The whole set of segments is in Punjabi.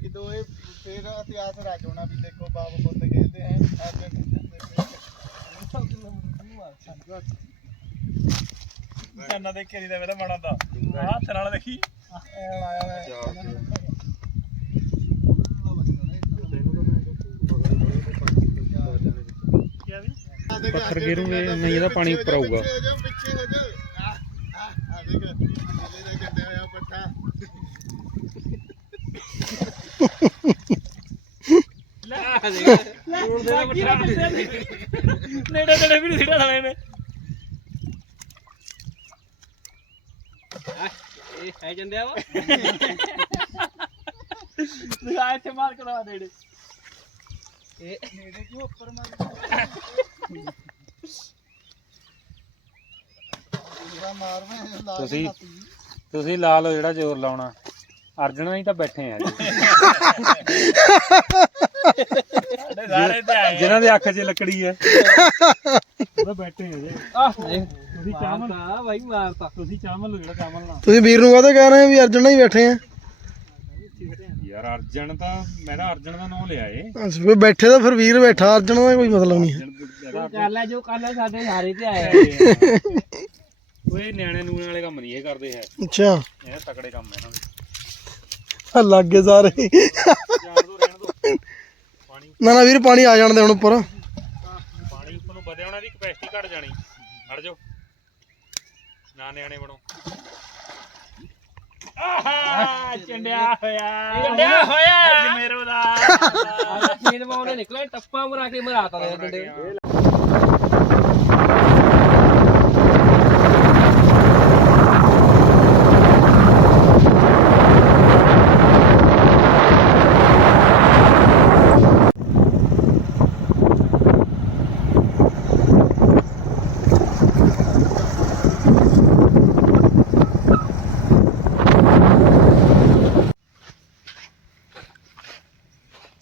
ਲੇਕਿਨ ਉਹ ਇਹ ਫਿਰ ਇਤਿਹਾਸ ਰਚ ਹੋਣਾ ਵੀ ਦੇਖੋ ਬਾਪ ਪੁੱਤ ਕਹਿੰਦੇ ਹੈ ਕੰਨਾਂ ਦੇ ਘੇਰੀ ਦਾ ਵੇਲੇ ਬਣਾਉਂਦਾ ਹੱਥ ਨਾਲ ਦੇਖੀ। ਪੱਥਰ ਗਿਰੂਗੇ, ਨਹੀਂ ਇਹਦਾ ਪਾਣੀ ਉੱਪਰ ਆਊਗਾ। ਪਿੱਛੇ ਹੋ ਜਾ ਆ ਦੇਖ ਨੀਲੇ ਦਾ ਕੱਢਿਆ ਹੋਇਆ ਪੱਠਾ। ਨੇੜੇ ਨੇੜੇ ਵੀ ਸਿੱਟਾ ਸਾਲੇ ਨੇ ਇਹ ਹੈ ਜੰਦਿਆ ਵਾ ਲਗਾ ਇੱਥੇ ਮਾਰ ਕਰਵਾ ਨੇੜੇ ਇਹ ਨੇੜੇ ਕਿਉਂ ਉੱਪਰ ਮਾਰ ਲਾ ਕੇ ਤੁਸੀਂ- ਤੁਸੀਂ ਲਾ ਲਓ ਜਿਹੜਾ ਜ਼ੋਰ ਲਾਉਣਾ। ਅਰਜਣਾ ਹੀ ਤਾਂ ਬੈਠੇ ਆ ਜੀ। ਸਾਡੇ ਸਾਰੇ ਤੇ ਆਏ ਜਿਨ੍ਹਾਂ ਦੇ ਅੱਖ 'ਚ ਲੱਕੜੀ ਹੈ। ਉਹ ਬੈਠੇ ਆ ਜੀ। ਆਹ। ਤੁਸੀਂ ਚਾਵਲ ਮਾਰਤਾ ਬਾਈ ਮਾਰਤਾ। ਤੁਸੀਂ ਚਾਵਲ ਲੋ ਜਿਹੜਾ ਚਾਵਲ ਨਾ ਤੁਸੀਂ ਵੀਰ ਨੂੰ ਕਾਹਦੇ ਕਹਿ ਰਹੇ ਹੋ ਵੀ ਅਰਜਨ ਨਾਲ ਹੀ ਬੈਠੇ ਆ? ਯਾਰ ਅਰਜਨ ਤਾਂ ਮੈਂ ਤਾਂ ਅਰਜਨ ਦਾ ਨਾਮ ਲਿਆ ਏ। ਅਸੀਂ ਵੀ ਬੈਠੇ ਤਾਂ ਫਿਰ ਵੀਰ ਬੈਠਾ ਅਰਜਨ ਦਾ ਕੋਈ ਮਤਲਬ ਨਹੀਂ ਹੈ। ਕਰ ਲੈ ਜੋ ਕਰ ਲੈ ਸਾਡੇ ਸਾਰੇ ਤੇ ਆਏ ਓਏ ਨਿਆਣੇ ਨੂਣੇ ਵਾਲੇ ਕੰਮ ਨਹੀਂ ਇਹ ਕਰਦੇ ਹੈ। ਅੱਛਾ। ਇਹ ਤਕੜੇ ਕੰਮ ਇਹਨਾਂ ਦੇ। ਆ ਲੱਗ ਗਏ ਸਾਰੇ। ਜਾਣ ਦੋ ਰਹਿਣ ਦੋ ਪਾਣੀ ਨਾ ਨਾ ਵੀਰ ਪਾਣੀ ਆ ਜਾਣ ਦੇ ਹੁਣ ਉੱਪਰ। ਪਾਣੀ ਉੱਪਰ ਨੂੰ ਵਧਿਆ ਉਹਨਾਂ ਦੀ ਕਪੈਸਿਟੀ ਘਟ ਜਾਣੀ। ਹਟ ਜਾਓ। ਨਾ ਨਿਆਣੇ ਬਣੋ। ਆਹਾ ਚੰਡਿਆ ਹੋਇਆ। ਚੰਡਿਆ ਹੋਇਆ। ਅੱਜ ਮੇਰੋ ਦਾ ਖੇਤ ਮਾਉਨੇ ਨਿਕਲੇ ਟੱਪਾ ਮਰਾ ਕੇ ਮਰਾਤਾ ਦੇ ਡੰਡੇ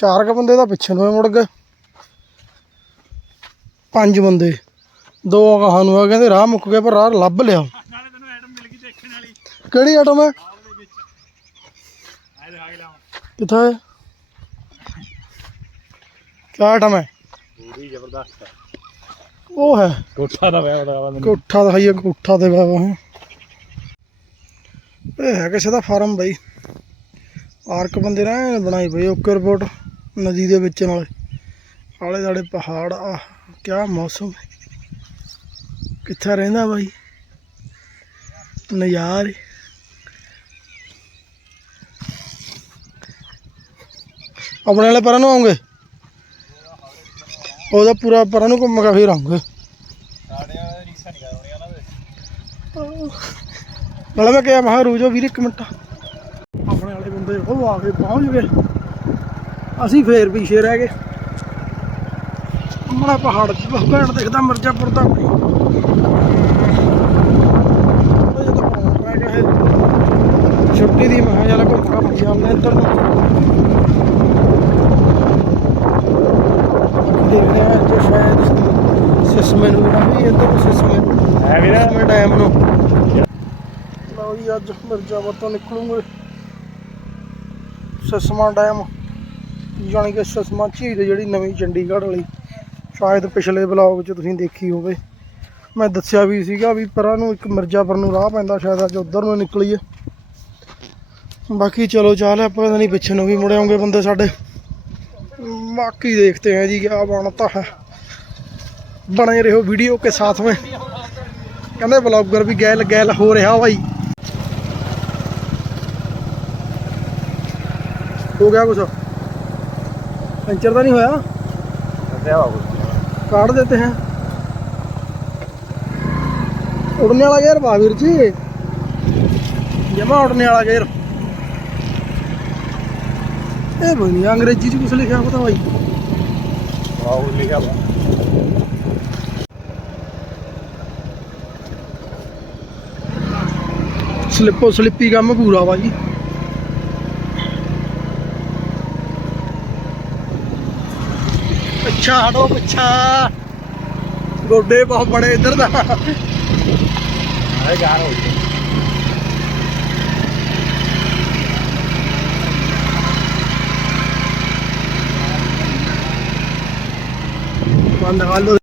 ਚਾਰ ਕ ਬੰਦੇ ਤਾਂ ਪਿੱਛੇ ਨੂੰ ਹੀ ਮੁੜ ਗਏ ਪੰਜ ਬੰਦੇ। ਦੋ ਅਗਾਹਾਂ ਨੂੰ ਆ ਕਹਿੰਦੇ ਰਾਹ ਮੁੱਕ ਗਿਆ ਪਰ ਰਾਹ ਲੱਭ ਲਿਆ। ਕਿਹੜੀ ਆਟਮ ਹੈ? ਕੇ ਕਿੱਥੇ ਹੈ? ਕਿਆ ਆਟਮ ਹੈ? ਪੂਰੀ ਜ਼ਬਰਦਸਤ ਉਹ ਹੈ। ਕੋਠਾ ਦਾ ਵਿਆਹ ਦਾ ਬੰਦਾ ਕੋਠਾ ਦਿਖਾਈਏ ਕੋਠਾ ਦੇ ਬਾਬਾ ਹੈ ਇਹ ਹੈ ਕਿਸੇ ਦਾ ਫਾਰਮ ਬਈ। ਪਾਰਕ ਬੰਦੇ ਨੇ ਬਣਾਈ ਪਈ ਓਕੇ ਰਿਪੋਰਟ ਨਦੀ ਦੇ ਵਿੱਚ ਨਾਲੇ। ਆਲੇ ਦਾਲੇ ਪਹਾੜ ਆ ਕਿਆ ਮੌਸਮ ਹੈ। ਕਿੱਥੇ ਰਹਿੰਦਾ ਬਾਈ? ਨਜ਼ਾਰੇ ਆਪਣੇ ਵਾਲੇ ਪਰਾਂ ਨੂੰ ਆਉਂਗੇ? ਉਹਦਾ ਪੂਰਾ ਪਰਾਂ ਨੂੰ ਘੁੰਮ ਕੇ ਫਿਰ ਆਉਂਗੇ। ਨਾਲੇ ਮੈਂ ਕਿਹਾ ਮਹਾ ਰੂਜੋ ਵੀਰ ਇੱਕ ਮਿੰਟ। ਆਪਣੇ ਵਾਲੇ ਬੰਦੇ ਉਹ ਆ ਕੇ ਪਹੁੰਚ ਗਏ। ਅਸੀਂ ਫੇਰ ਪਿੱਛੇ ਰਹਿ ਗਏ। ਮੜਾ ਪਹਾੜ ਘੈਂਟ ਦਿਖਦਾ ਮਿਰਜ਼ਾਪੁਰ ਦਾ। ਇਹ ਛੁੱਟੀ ਦੀ ਮੈਂ ਕਿਹਾ ਚੱਲ ਘੁੰਮ ਘੰਮ ਜਾਂਦੇ ਇੱਧਰ ਨੂੰ। ਦੇਖਦੇ ਆ ਜੇ ਸ਼ਾਇਦ ਸਿਸਮੇ ਨੂੰ ਜਿਹੜਾ ਵੀ ਇੱਧਰ ਨੂੰ ਸਿਸਮੇ ਨੂੰ। ਹੈ ਵੀਰ। ਸਿਸਮੇ ਡੈਮ ਨੂੰ। ਲਓ ਜੀ ਅੱਜ ਮਿਰਜ਼ਾਪੁਰ ਤੋਂ ਨਿਕਲੂਗੇ। ਸਸਮਾ ਡੈਮ। ਯਾਨੀ ਕਿ ਸਸਮਾ ਝੀਲ ਜਿਹੜੀ ਨਵੀਂ ਚੰਡੀਗੜ੍ਹ ਵਾਲੀ। ਸ਼ਾਇਦ ਪਿਛਲੇ ਬਲੌਗ 'ਚ ਤੁਸੀਂ ਦੇਖੀ ਹੋਵੇ। ਮੈਂ ਦੱਸਿਆ ਵੀ ਸੀਗਾ ਵੀ ਪਰਾਂ ਨੂੰ ਇੱਕ ਮਿਰਜ਼ਾਪੁਰ ਨੂੰ ਰਾਹ ਪੈਂਦਾ, ਸ਼ਾਇਦ ਅੱਜ ਉਧਰ ਨੂੰ ਨਿਕਲੀਏ। ਬਾਕੀ ਚਲੋ ਚਾਹ ਲੈ ਆਪਾਂ ਨਹੀਂ ਪਿੱਛੇ ਨੂੰ ਵੀ ਮੁੜੇ ਆਉਂਗੇ ਬੰਦੇ ਸਾਡੇ। ਬਾਕੀ ਦੇਖਦੇ ਹਾਂ ਜੀ ਕਿਆ ਬਣਤਾ ਹੈ। ਬਣੇ ਰਹੋ ਵੀਡੀਓ ਕੇ ਸਾਥ ਵਿੱਚ। ਕਹਿੰਦੇ ਬਲੌਗਰ ਵੀ ਗੈਲ ਗੈਲ ਹੋ ਰਿਹਾ ਭਾਈ ਹੋ ਗਿਆ ਕੁਛ? पंचर तो नहीं होया काट देते हैं उड़ने वाला गेयर भावीर जी जमा उड़ने वाला गेयर ए भाई अंग्रेजी कुछ लिखा पता भाई लिखा स्लिपो स्लिपी काम पूरा भाई ਪਿੱਛਾ ਹਟੋ ਪਿੱਛਾ। ਗੋਡੇ ਬਹੁਤ ਬੜੇ ਇੱਧਰ ਦਾ। ਆਏ ਲਓ।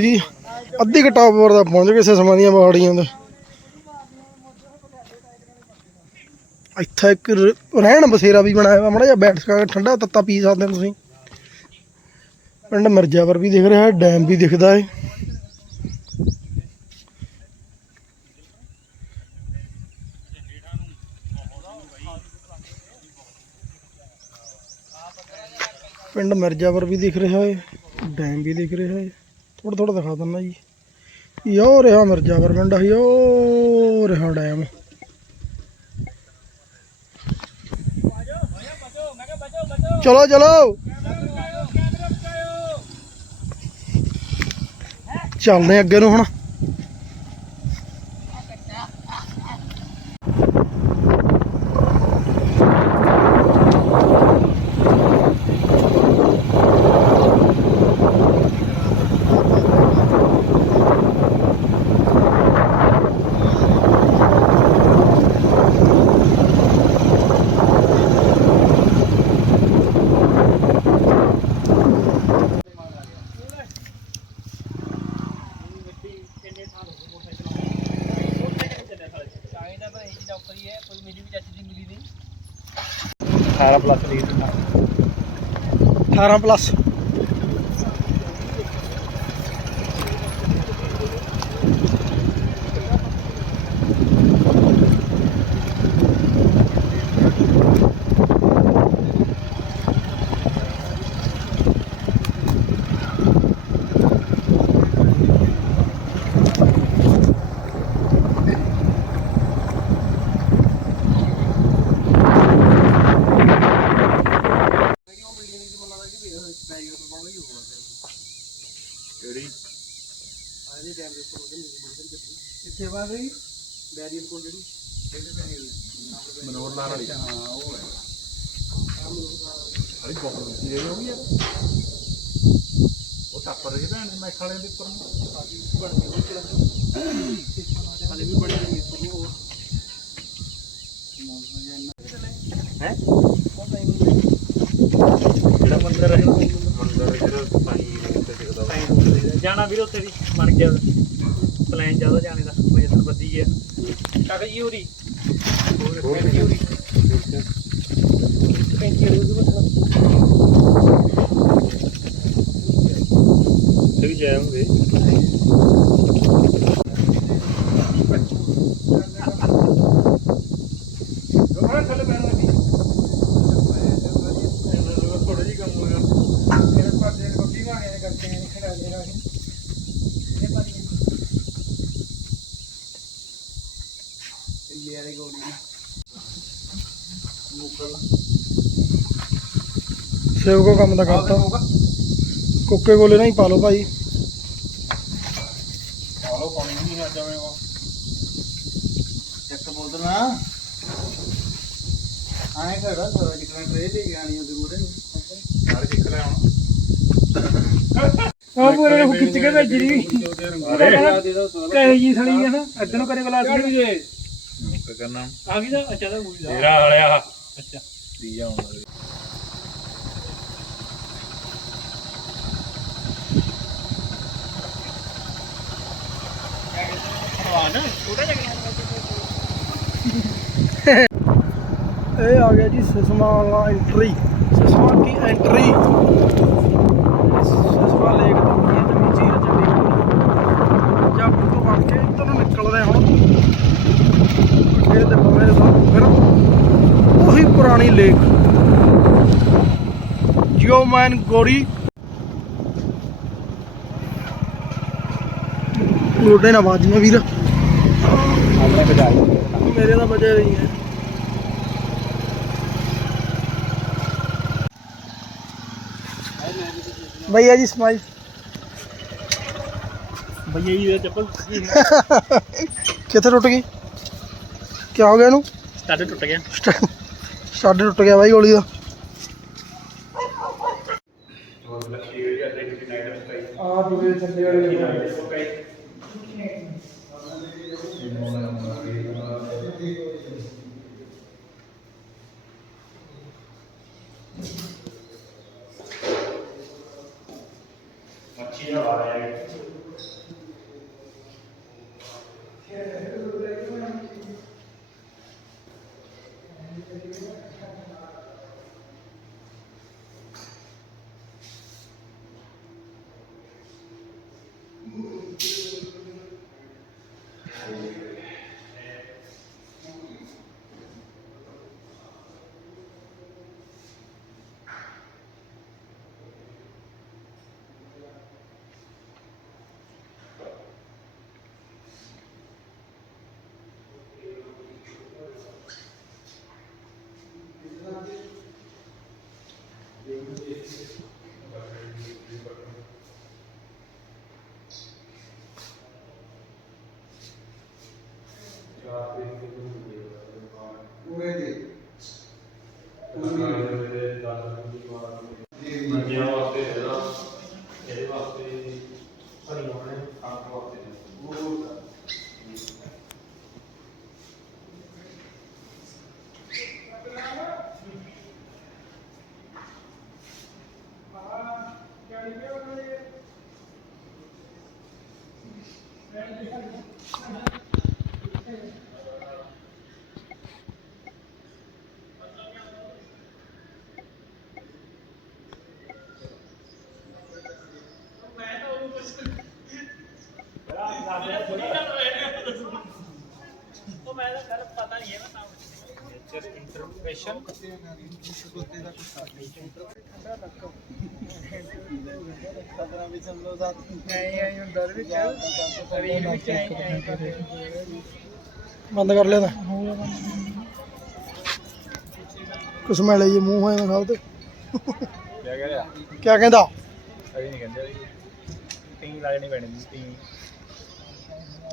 ਜੀ ਅੱਧੀ ਕਟਾਪੁਰ ਦਾ ਪਹੁੰਚ ਗਏ ਸਸਮਾਂ ਦੀਆਂ ਪਹਾੜੀਆਂ ਦਾ ਇੱਥੇ ਇੱਕ ਰਹਿਣ ਬਸੇਰਾ ਵੀ ਬਣਾਇਆ ਹੋਇਆ, ਮੜਾ ਜਿਹਾ ਬੈਠ ਕੇ ਠੰਡਾ ਤੱਤਾ ਪੀ ਸਕਦੇ ਹੋ ਤੁਸੀਂ। ਪਿੰਡ ਮਿਰਜ਼ਾਵਰ ਵੀ ਦਿਖ ਰਿਹਾ ਹੈ ਡੈਮ ਵੀ ਦਿਖਦਾ ਹੈ ਪਿੰਡ ਮਿਰਜ਼ਾਵਰ ਵੀ ਦਿਖ ਰਿਹਾ ਹੈ ਡੈਮ ਵੀ ਦਿਖ ਰਿਹਾ ਹੈ ਥੋੜਾ ਥੋੜਾ ਦਿਖਾ ਦਿੰਦਾ ਜੀ। ਯੋ ਰਿਹਾ ਮਿਰਜ਼ਾਵਰ ਪਿੰਡ, ਯੋ ਰਿਹਾ ਡੈਮ। ਚਲੋ ਚਲੋ। ਚੱਲਦੇ ਅੱਗੇ ਨੂੰ ਹੁਣ। aram plus ਬਣ ਰਹੀ ਬੈਰੀਅਰ ਕੋਲ ਜਿਹੜੀ ਮਨੋਰ ਲਾਲ ਵਾਲੀ। ਹਾਂ ਉਹ ਹੈ। ਅਰੇ ਬਹੁਤ ਵਧੀਆ ਹੋ ਗਈ ਉਹ ਟੱਪ ਰਹੀ ਭੈਣ ਦੇ ਮੈਖ ਵਾਲਿਆਂ ਦੇ ਉੱਪਰ ਨੂੰ। ਹਾਲੇ ਵੀ ਬੜੀ ਰਹੀ ਹੈ ਹੋਰ। ਜਿਹੜਾ ਮੰਦਰ ਹੈ? ਮੰਦਰ ਜਿਹੜਾ ਪਾਣੀ ਉੱਤੇ ਦਿਖਦਾ ਜਾਣਾ ਵੀਰ ਉੱਥੇ ਦੀ ਬਣ ਗਿਆ। ਪਲਾਨ ਜ਼ਿਆਦਾ ਜਾਣੇ ਦਾ ਵਜਨ ਵਧੀ ਗਿਆ ਕਾਕਾ ਜੀ ਹੋਰੀ ਉੱਥੇ ਵੀ ਜਾਉਂਗੇ ਥੋੜਾ ਜਿਹਾ ਕੰਮ ਹੋਇਆ ਸੇਵ ਕੋ ਕੰਮ ਦਾ ਕਰਤਾ। ਕੋਕੇ ਕੋਲੇ ਨਾ ਹੀ ਪਾ ਲਓ ਭਾਈ। ਆਲੋ ਪਾਣੀ ਨਹੀਂ ਹੈ ਜਾਵੇਂ ਉਹ। ਇੱਕ ਬੋਤਲ। ਨਾ ਆਏ ਖੜਾ ਸਾਰਾ ਜਿਕਣਾ ਟਰੇ ਲੈ ਕੇ ਆਣੀ ਉਹਦੇ ਮੂਰੇ ਨਾਲ ਸਿੱਖ ਲੈ ਹੁਣ ਆ ਪੂਰੇ ਨੂੰ ਖਿੱਚ ਕੇ ਭੇਜ ਰਹੀ ਕਹੇ ਜੀ ਸੜੀ ਹੈ ਨਾ ਅੱਧ ਨੂੰ ਕਰੇ ਗਲਾਸ ਨਹੀਂ ਜੇ ਕੀ ਕਰਨਾ। ਆ ਗਈ ਤਾਂ ਅੱਛਾ ਤਾਂ ਮੂਵੀ ਦਾ ਤੇਰਾ ਵਾਲਿਆ। ਅੱਛਾ। ਦੀ ਆਉਣ ਲੱਗ ਇਹ ਆ ਗਿਆ ਜੀ ਸਿਸਮਾ ਵਾਲਾ ਐਂਟਰੀ ਸਿਸਮਾ ਕੀ ਐਂਟਰੀ ਸਿਸਮਾ ਲੇਕ ਤੋਂ ਇਹ ਜਮੀ ਚੀਰ ਚੱਲੀ ਜੱਪ ਤੋਂ ਵੜ ਕੇ ਇੱਧਰ ਨੂੰ ਨਿਕਲਦੇ ਹਾਂ ਹੁਣ ਅੱਗੇ ਤੇ ਮੇਰੇ ਸਾਹਮਣੇ ਫਿਰ ਉਹੀ ਪੁਰਾਣੀ ਲੇਕ ਜਿਓਮੈਨ ਗੋਰੀ ਗੋਡੇ ਨਾ ਬਾਜੀਆਂ ਵੀਰ ਆਪਣੇ ਬਜਾਏ ਮੇਰੇ ਤਾਂ ਬਜੇ ਰਹੀ ਹੈ भैया जी स्माइल ਭਈਆ ਜੀ ਦਾ ਚੱਪਲ ਕਿੱਥੇ ਟੁੱਟ ਗਈ? ਕੀ ਹੋ ਗਿਆ ਇਹਨੂੰ? ਸਟੱਡ ਟੁੱਟ ਗਿਆ। ਸਟੱਡ ਟੁੱਟ ਗਿਆ ਬਾਈ ਗੋਲੀ ਦਾ। ਆ ਦੂਰੇ ਥੱਲੇ ਵਾਲੇ ਮੱਛੀ ਦਾ ਆ ਰਿਹਾ ਹੈ ਨੇਚਰ ਬੰਦ ਕਰ ਲਿਆ ਤਾਂ। ਕੁਛ ਮੈਲੇ ਜੇ ਮੂੰਹ ਹੈ ਨਾ ਖਾਲ ਤੇ। ਕਿਆ ਕਹਿ ਰਿਹਾ? ਕਿਆ ਕਹਿੰਦਾ? ਸਹੀ ਨਹੀਂ ਕਹਿੰਦੇ। ਟੀਂ ਲਾਣੀ ਪੈਣੀ ਟੀਂ